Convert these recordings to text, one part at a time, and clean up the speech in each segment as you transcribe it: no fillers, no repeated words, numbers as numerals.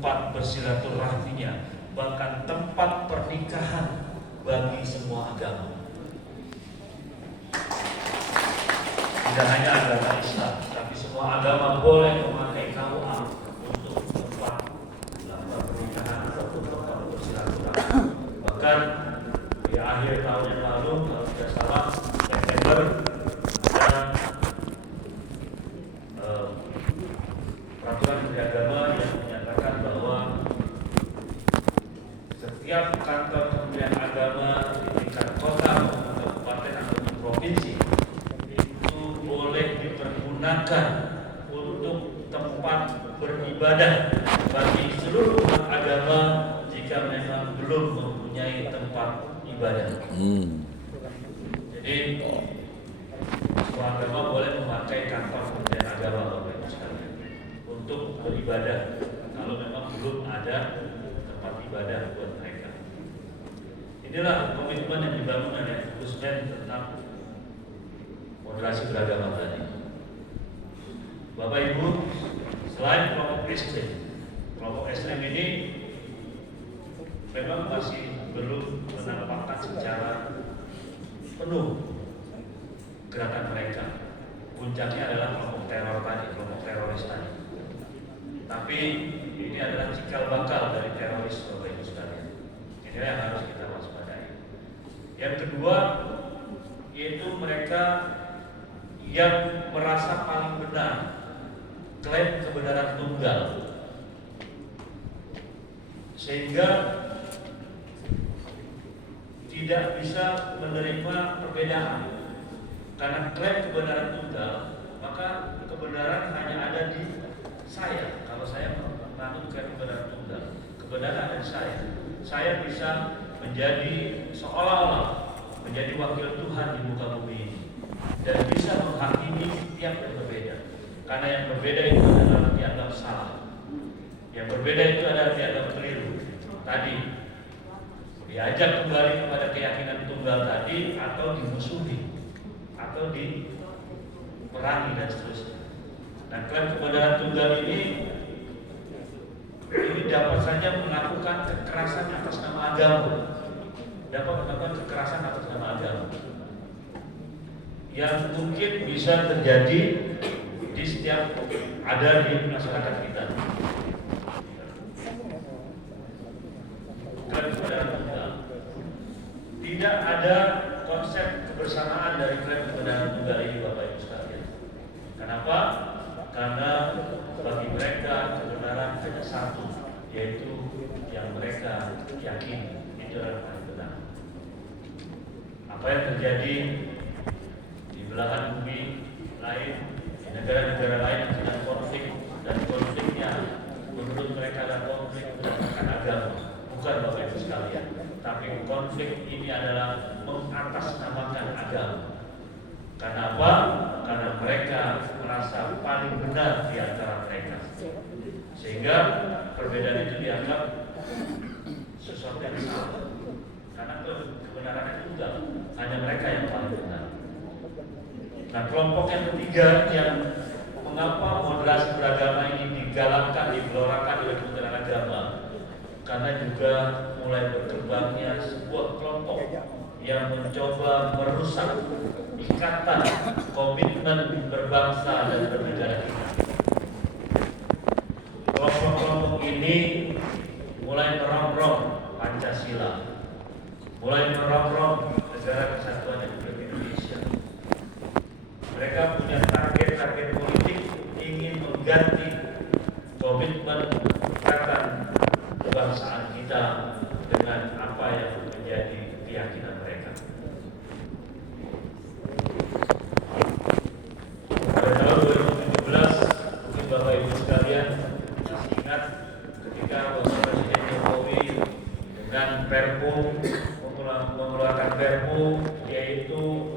tempat bersilaturahminya, bahkan tempat pernikahan bagi semua agama. Tidak hanya agama Islam, tapi semua agama boleh memakai KUA untuk tempat pernikahan ataupun tempat bersilaturahmi. Bahkan di akhir tahun yang lalu, kalau tidak salah, September, ada peraturan Menteri Agama yang menyatakan bahwa setiap kantor Kementerian Agama di tingkat kota maupun kabupaten ataupun provinsi itu boleh dipergunakan untuk tempat beribadah bagi seluruh umat agama jika memang belum mempunyai tempat ibadah. Jadi semua agama boleh memakai kantor Kementerian Agama Bapak Ibu sekalian untuk beribadah kalau memang belum ada tempat ibadah buat mereka. Inilah komitmen yang dibangun oleh Gusmen tentang moderasi beragama tadi. Bapak Ibu, selain kelompok ekstrem ini memang masih belum menampakkan secara penuh gerakan mereka. Puncaknya adalah kelompok teror tadi, kelompok teroris tadi. Tapi ini adalah cikal bakal dari teroris Bapak Ibu sekalian. Inilah yang harus kita waspadai. Yang kedua, yaitu mereka yang merasa paling benar, klaim kebenaran tunggal, sehingga tidak bisa menerima perbedaan. Karena klaim kebenaran tunggal, maka kebenaran hanya ada di saya. Kalau saya menganut klaim kebenaran tunggal, kebenaran ada di saya. Saya bisa menjadi seolah-olah menjadi wakil Tuhan di muka bumi ini dan bisa menghakimi setiap yang berbeda. Karena yang berbeda itu adalah dianggap salah, yang berbeda itu adalah dianggap keliru. Tadi diajak kembali kepada keyakinan tunggal tadi, atau dimusuhi, atau diperangi dan seterusnya. Nah, klaim kebenaran tunggal ini dapat saja melakukan kekerasan atas nama agama, dapat melakukan kekerasan atas nama agama, yang mungkin bisa terjadi di setiap ada di masyarakat kita. Klaim kebenaran tunggal, tidak ada konsep kebersamaan dari klaim kebenaran tunggal ini Bapak Ibu sekalian. Kenapa? Karena bagi mereka kebenaran hanya satu, yaitu yang mereka yakini itu adalah paling benar. Apa yang terjadi di belahan bumi lain, di negara-negara lain yang sedang konflik, dan konfliknya menurut mereka adalah konflik berdasarkan agama, bukan Bapak Ibu sekalian, tapi konflik ini adalah mengatasnamakan agama. Karena apa? Karena mereka merasa paling benar di antara mereka, sehingga perbedaan itu dianggap sesuatu yang salah. Karena kebenaran itu tunggal, hanya mereka yang paling benar. Nah, kelompok yang ketiga yang mengapa moderasi beragama ini digalakkan, digelorakan oleh Kementerian Agama, karena juga mulai berkembangnya sebuah kelompok yang mencoba merusak ikatan komitmen berbangsa dan bernegara kita. Kelompok-kelompok ini mulai merongrong Pancasila, mulai merongrong negara kesatuan Republik Indonesia. Mereka punya target-target politik ingin mengganti komitmen ikatan kebangsaan kita dengan apa yang menjadi keyakinan mereka. Pada tahun 2017, mungkin Bapak Ibu sekalian masih ingat ketika Bapak Presiden Jokowi dengan Perpu mengeluarkan Perpu, yaitu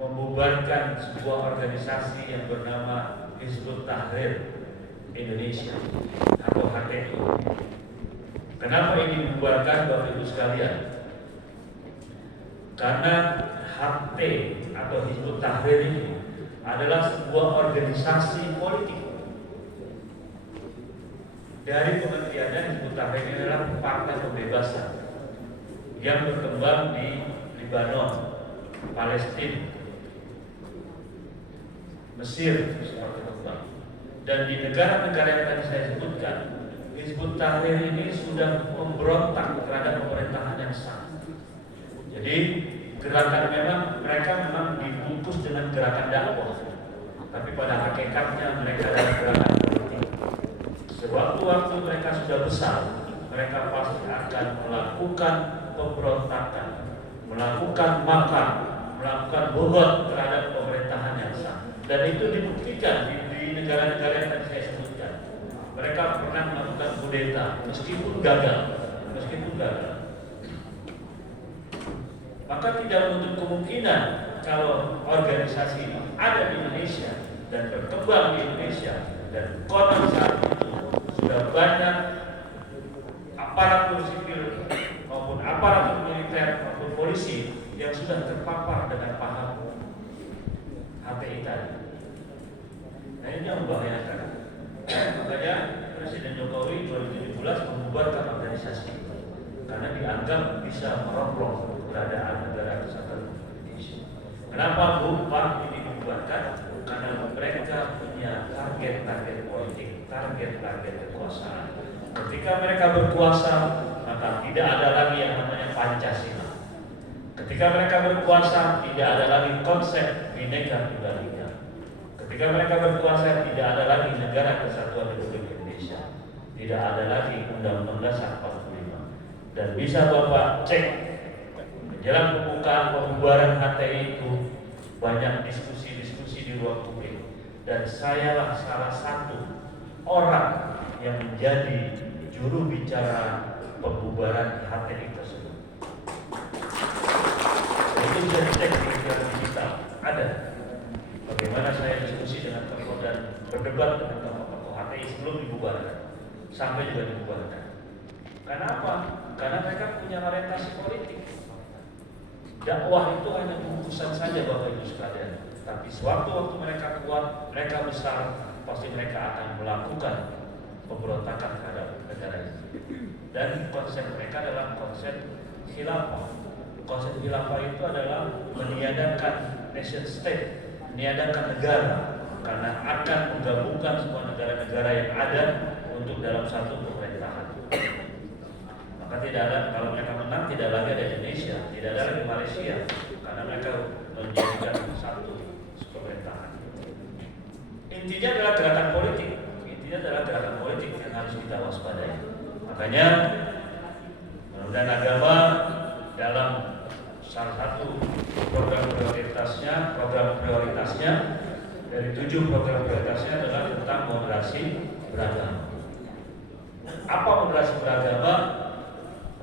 membubarkan sebuah organisasi yang bernama Hizbut Tahrir Indonesia atau HTI. Kenapa ini dibubarkan Bapak Ibu sekalian? Karena HT atau Hizbut Tahrir ini adalah sebuah organisasi politik dari kementeriannya Hizbut Tahrir ini adalah partai pembebasan yang berkembang di Lebanon, Palestina, Mesir, seperti itu. Dan di negara-negara yang tadi saya sebutkan, Hizbut Tahrir ini sudah memberontak terhadap pemerintahan yang sah. Jadi gerakan mereka memang dibungkus dengan gerakan dakwah, tapi pada hakikatnya mereka adalah gerakan politik. Sewaktu-waktu mereka sudah besar, mereka pasti akan melakukan pemberontakan, melakukan makar, melakukan bobot terhadap pemerintahan yang sah. Dan itu dibuktikan di negara-negara yang tadi saya sebutkan. Mereka pernah melakukan kudeta meskipun gagal. Maka tidak menutup kemungkinan kalau organisasi ini ada di Indonesia dan berkembang di Indonesia, dan konon saat itu sudah banyak aparatur sipil maupun aparatur militer maupun polisi yang sudah terpapar dengan paham HTI tadi. Nah, ini yang membahayakan. Makanya Presiden Jokowi 2017 membubarkan organisasi karena dianggap bisa merongrong keberadaan negara kesatuan Indonesia. Kenapa Pak ini dibubarkan? Karena mereka punya target-target politik, target-target kekuasaan. Ketika mereka berkuasa, maka tidak ada lagi yang namanya Pancasila. Ketika mereka berkuasa, tidak ada lagi konsep Bhinneka Tunggal Ika. Ketika mereka berkuasa, tidak ada lagi negara kesatuan Republik Indonesia. Tidak ada lagi Undang-Undang Dasar 45. Dan bisa Bapak cek menjelang pembukaan pembubaran HTI itu banyak diskusi-diskusi di ruang publik, dan sayalah salah satu orang yang menjadi juru bicara pembubaran HTI tersebut. Itu bisa dicek di media digital, ada. Bagaimana saya diskusi dengan tokoh dan berdebat dengan tokoh HTI sebelum dibubarkan, sampai juga dibubarkan. Karena apa? Karena mereka punya orientasi politik. Dakwah itu hanya bungkusan saja Bapak Ibu sekalian. Tapi sewaktu-waktu mereka kuat, mereka besar, pasti mereka akan melakukan pemberontakan terhadap negara ini. Dan konsep mereka adalah konsep khilafah. Konsep khilafah itu adalah meniadakan nation state, meniadakan negara, karena akan menggabungkan semua negara-negara yang ada untuk dalam satu pemerintahan. Maka tidak ada, kalau mereka menang tidak lagi ada Indonesia, tidak ada lagi Malaysia, karena mereka menjadikan satu pemerintahan. Intinya adalah gerakan politik. Intinya adalah gerakan politik yang harus kita waspadai. Makanya Kementerian Agama dalam salah satu program prioritasnya dari 7 program prioritasnya adalah tentang moderasi beragama. Apa moderasi beragama?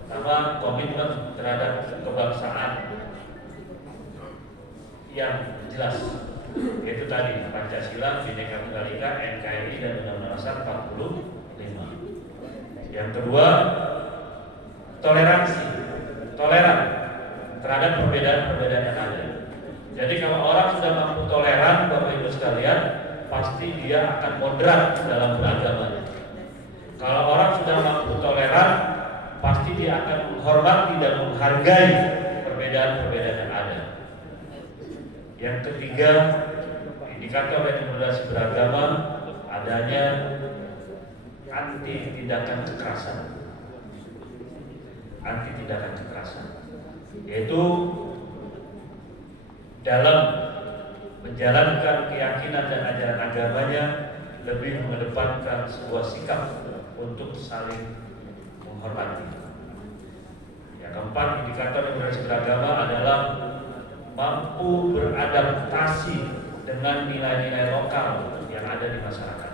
Pertama, komitmen terhadap kebangsaan yang jelas, yaitu tadi Pancasila, Bhinneka Tunggal Ika, NKRI, dan Undang-Undang Dasar 45. Yang kedua, toleran terhadap perbedaan-perbedaan yang ada. Jadi kalau orang sudah mampu toleran, Bapak Ibu sekalian, pasti dia akan moderat dalam beragamanya. Kalau orang sudah mampu toleran, pasti dia akan menghormati dan menghargai perbedaan-perbedaan yang ada. Yang ketiga, indikator dari moderasi beragama adanya anti tindakan kekerasan, yaitu dalam menjalankan keyakinan dan ajaran agamanya lebih mengedepankan sebuah sikap untuk saling menghormati. Yang keempat, indikator moderasi beragama adalah mampu beradaptasi dengan nilai-nilai lokal yang ada di masyarakat.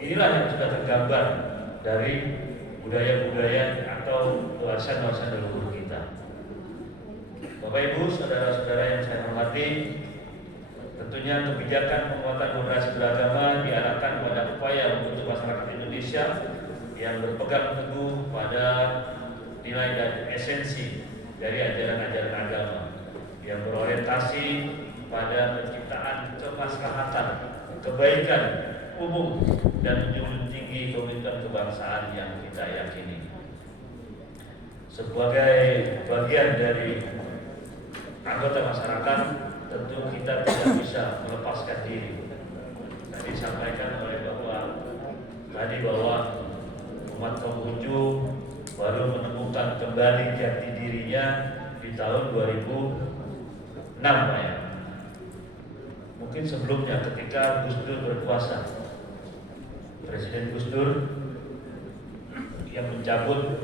Inilah yang sudah tergambar dari budaya-budaya atau warisan-warisan leluhur kita. Bapak Ibu, saudara-saudara yang saya hormati, tentunya kebijakan penguatan moderasi beragama diarahkan pada upaya membentuk masyarakat Indonesia yang berpegang teguh pada nilai dan esensi dari ajaran-ajaran agama, yang berorientasi pada penciptaan kemaslahatan, kebaikan umum, dan menjunjung tinggi tinggi komitmen kebangsaan yang kita yakini. Sebagai bagian dari anggota masyarakat, tentu kita tidak bisa melepaskan diri. Tadi disampaikan oleh Bapak tadi bahwa umat Konghucu baru menemukan kembali jati dirinya di tahun 2006, Pak ya. Mungkin sebelumnya ketika Gus Dur berkuasa, Presiden Gus Dur yang mencabut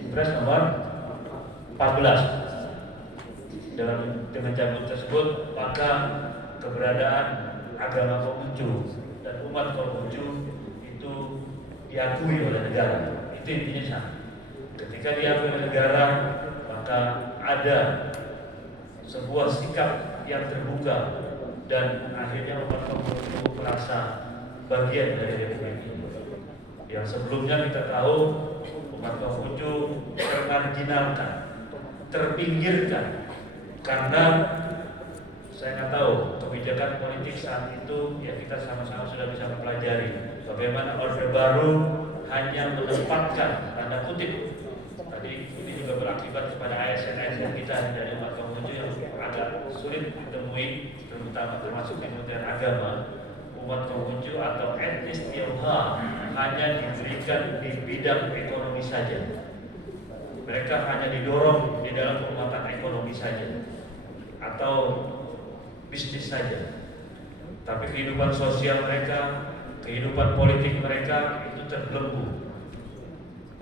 Impres nomor 14. Dengan cabut tersebut, maka keberadaan agama Konghucu dan umat Konghucu itu diakui oleh negara. Itu intinya sama. Ketika diakui oleh negara, maka ada sebuah sikap yang terbuka dan akhirnya umat Konghucu merasa bagian dari Republik ini. Yang sebelumnya kita tahu umat Konghucu termarginalkan, terpinggirkan, karena saya nggak tahu kebijakan politik saat itu, ya kita sama-sama sudah bisa mempelajari bagaimana Orde Baru hanya menempatkan tanda kutip. Tadi ini juga berakibat kepada ASN kita dari umat Konghucu yang agak sulit ditemui, terutama termasuk di Kementerian Agama. Umat Konghucu atau etnis Tionghoa hanya diberikan di bidang ekonomi saja. Mereka hanya didorong di dalam penguatan ekonomi saja atau bisnis saja. Tapi kehidupan sosial mereka, kehidupan politik mereka itu terbelenggu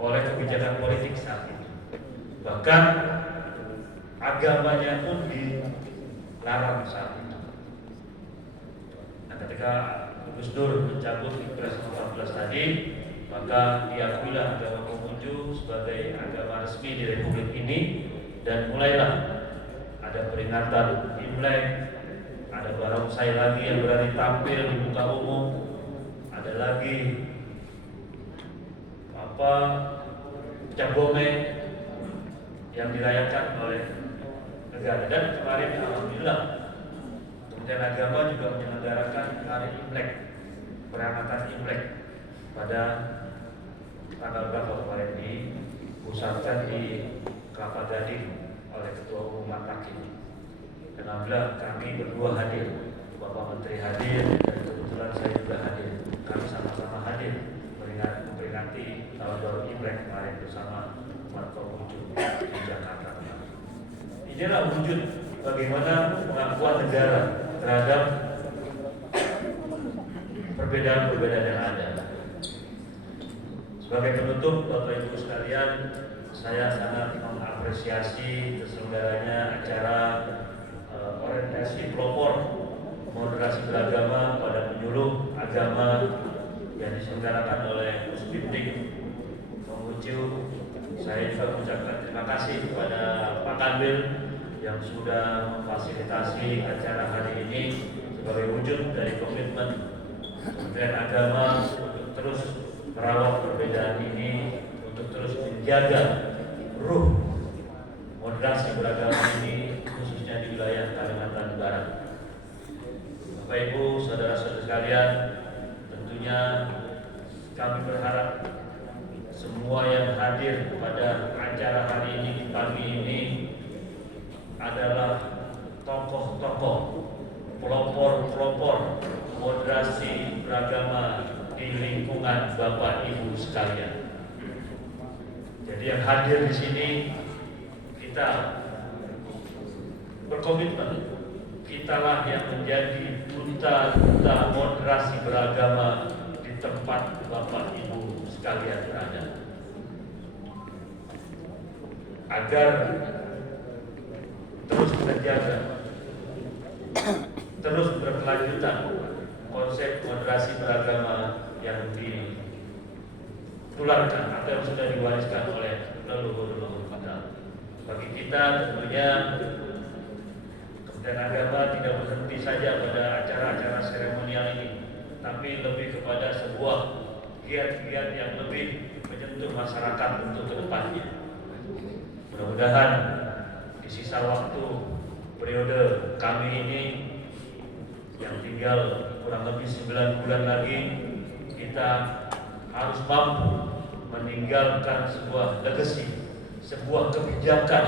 oleh kebijakan politik saat itu. Bahkan agamanya pun dilarang saat itu. Nah, ketika Gus Dur mencabut Impres 14 tadi, maka diakuilah agama Konghucu sebagai agama resmi di Republik ini, dan mulailah ada peringatan Imlek, ada barongsai lagi yang berani tampil di muka umum, ada lagi Cap Gome yang dirayakan oleh negara. Dan kemarin alhamdulillah Kementerian Agama juga menyelenggarakan hari Imlek, peringatan Imlek pada tanggal berapa kemarin dipusatkan di Kelapa Gading oleh Ketua Umum Matakin. Dan alhamdulillah kami berdua hadir, Bapak Menteri hadir, dan kebetulan saya juga hadir. Kami sama-sama hadir memperingati tahun baru Imlek kemarin bersama umat Konghucu di Jakarta. Inilah wujud bagaimana pengakuan negara terhadap perbedaan-perbedaan yang ada. Sebagai penutup, Bapak Ibu sekalian, saya sangat mengapresiasi terselenggaranya acara orientasi pelopor moderasi beragama pada penyuluh agama yang diselenggarakan oleh Pusdikdik Konghucu. Saya juga mengucapkan terima kasih kepada Pak Kanwil yang sudah memfasilitasi acara hari ini sebagai wujud dari komitmen Kementerian Agama untuk terus merawat perbedaan ini, untuk terus menjaga ruh moderasi beragama ini, khususnya di wilayah Kalimantan Barat. Bapak Ibu, saudara-saudara sekalian, tentunya kami berharap semua yang hadir pada acara hari ini di pagi ini adalah tokoh-tokoh pelopor-pelopor moderasi beragama di lingkungan Bapak Ibu sekalian. Jadi yang hadir di sini kita berkomitmen, kitalah yang menjadi duta-duta moderasi beragama di tempat Bapak Ibu sekalian berada, agar terus terjaga, terus berkelanjutan konsep moderasi beragama yang ditularkan atau yang sudah diwariskan oleh leluhur-leluhur kita. Bagi kita tentunya Kementerian Agama tidak berhenti saja pada acara-acara seremonial ini, tapi lebih kepada sebuah giat-giat yang lebih menyentuh masyarakat untuk kedepannya. Mudah-mudahan di sisa waktu periode kami ini yang tinggal kurang lebih 9 bulan lagi kita harus mampu meninggalkan sebuah legacy, sebuah kebijakan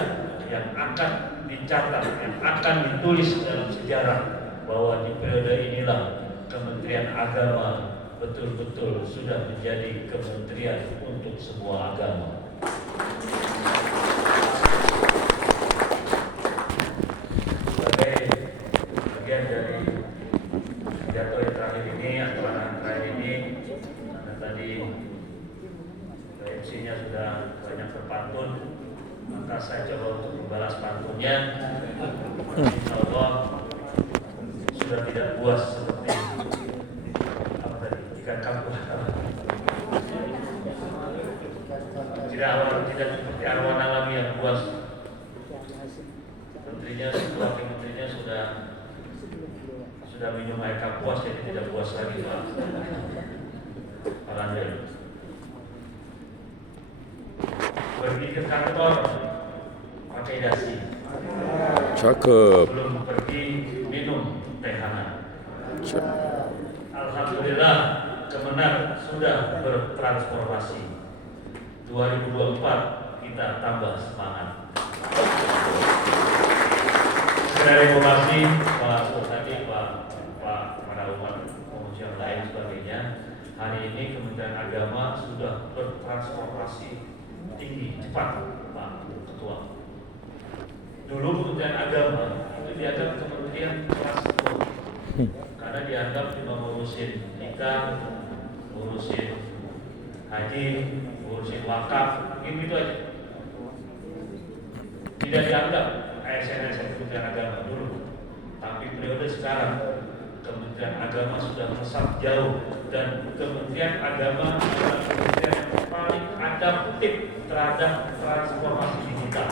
yang akan dicatat, yang akan ditulis dalam sejarah bahwa di periode inilah Kementerian Agama betul-betul sudah menjadi kementerian untuk semua agama. Sebagai bagian dari pidato yang terakhir ini atau arahan terakhir ini, karena tadi MC-nya sudah banyak berpantun, maka saya coba untuk membalas pantunnya. Insya Allah sudah tidak puas seperti apa tadi, ikan kampung. Tidak seperti arwana lagi yang puas. Menterinya, wakil menterinya sudah minum air kapuas, jadi tidak puas lagi Pak Landel. Pergi ke kantor pakai dasi. Cakep. Belum pergi minum teh hangat. Alhamdulillah Kemenak sudah bertransformasi. 2024 kita tambah semangat. Segera reformasi Pak tadi Pak Umar pengujian lain sebagainya. Hari ini Kementerian Agama sudah bertransformasi tinggi, cepat Pak Ketua. Dulu Kementerian Agama itu dianggap kementerian kelas 2 karena dianggap cuma ngurusin nikah, ngurusin haji, ngurusin wakaf, gitu aja. Tidak dianggap ASN Kementerian Agama dulu. Tapi periode sekarang Kementerian Agama sudah melesat jauh dan Kementerian Agama adalah kementerian yang paling adaptif terhadap transformasi digital.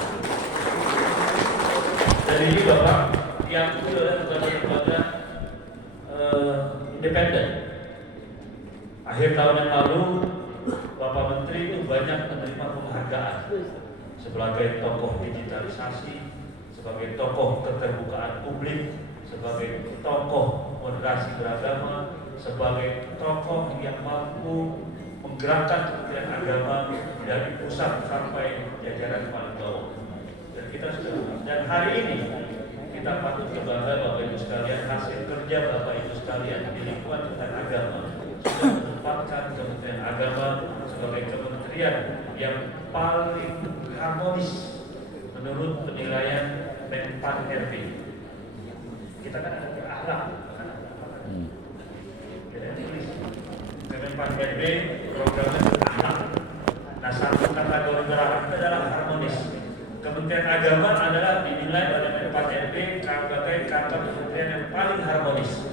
Dan ini Bapak yang adalah lembaga independen. Akhir tahun yang lalu Bapak Menteri itu banyak menerima penghargaan sebagai tokoh digitalisasi, sebagai tokoh keterbukaan publik, sebagai tokoh moderasi beragama, sebagai tokoh yang mampu menggerakkan Kementerian Agama dari pusat sampai jajaran paling bawah. Dan kita sudah, dan hari ini kita patut berbangga Bapak Ibu sekalian, hasil kerja Bapak Ibu sekalian di lingkungan Kementerian Agama sudah menempatkan Kementerian Agama sebagai kementerian yang paling harmonis menurut penilaian Menpan RB. Kita kan ada akhlak, Menpan RB programnya berakhlak. Nah, satu kategori berakhlak adalah harmonis. Kementerian Agama adalah dinilai oleh Menpan RB sebagai kantor kementerian yang paling harmonis.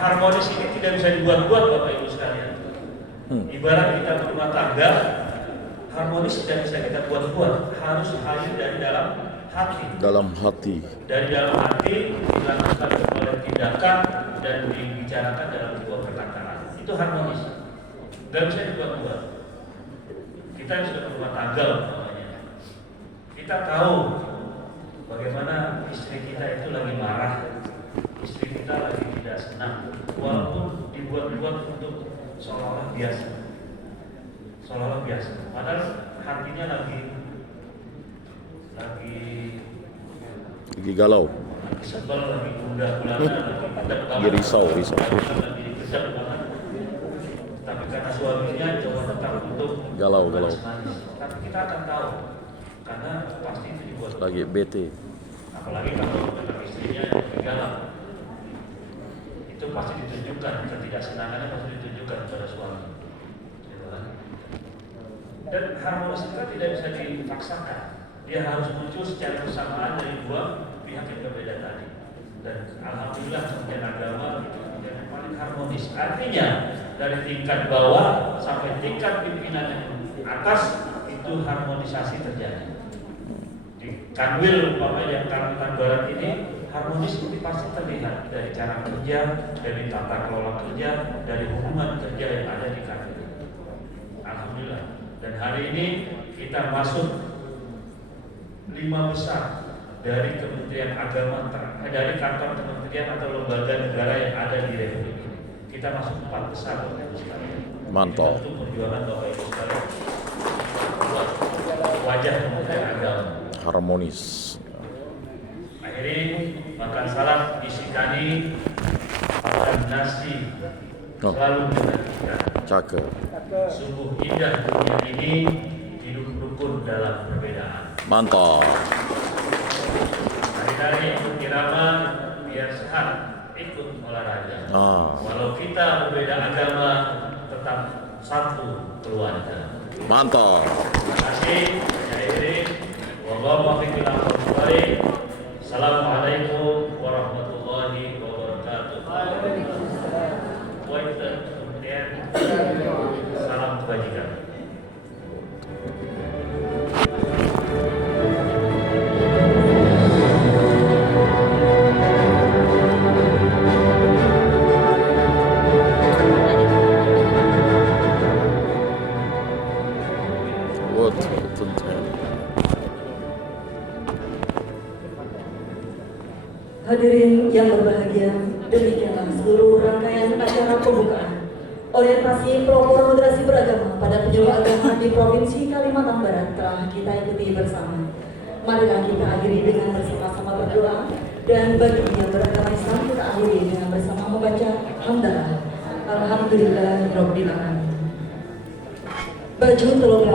Harmonis ini tidak bisa dibuat-buat Bapak Ibu sekalian. Ibarat kita berumah tangga, harmonis tidak bisa kita buat-buat, harus hadir dari dalam hati. Dalam hati. Dari dalam hati dilakukan oleh tindakan dan dibicarakan dalam sebuah perkataan. Itu harmonis. Gak bisa dibuat-buat. Kita yang sudah berumah tangga namanya. Kita tahu bagaimana istri kita itu lagi marah, istri kita lagi tidak senang, walaupun dibuat-buat untuk seolah-olah biasa. Seolah-olah biasa. Padahal hatinya lagi galau. Lagi sebel, lagi gundah-gulana, lagi risau. Lagi gedek banget. Tapi karena suaminya coba tetap untuk galau. manis. Tapi kita akan tahu karena pasti itu dibuat. Lagi bete. Apalagi kalau istrinya yang galau. Itu pasti ditunjukkan, ketidaksenangannya pasti ditunjukkan pada suami. Dan harmonis itu tidak bisa dipaksakan. Dia harus muncul secara bersamaan dari dua pihak yang berbeda tadi. Dan alhamdulillah Kementerian Agama itu kementerian yang paling harmonis. Artinya dari tingkat bawah sampai tingkat pimpinan yang atas itu harmonisasi terjadi. Di Kanwil yang Kalimantan Barat ini harmonis itu pasti terlihat dari cara kerja, dari tata kelola kerja, dari hubungan kerja yang ada di Kanwil. Alhamdulillah. Dan hari ini kita masuk 5 besar dari Kementerian Agama, dari kantor kementerian atau lembaga negara yang ada di Republik ini. Kita masuk 4 besar, Bapak Ibu sekalian. Mantap. Itu perjuangan Bapak Ibu sekalian. Wajah Kementerian Agama. Harmonis. Akhirnya makan salad disikani makan nasi Oh. selalu dengan kita. Cakep. Sungguh indah dunia ini, hidup rukun dalam perbedaan. Mantap. Hari-hari ikut irama biar sehat, ikut olahraga. Walau kita berbeda agama, tetap satu keluarga. Mantap. Terima kasih. Saya Iri. Wallahu a'lam bishawab. Assalamualaikum warahmatullahi wabarakatuh. Kemudian salam kebajikan. Buat tentang Hadirin yang berbahagia, demikianlah seluruh rangkaian acara pembukaan orientasi pelopor moderasi beragama pada penyeluruh agama di Provinsi Kalimantan Barat telah kita ikuti bersama. Marilah kita akhiri dengan bersama-sama berdoa, dan bagi yang beragama Islam kita akhiri dengan bersama membaca hamdalah. Alhamdulillahirabbil alamin. Baju tolonglah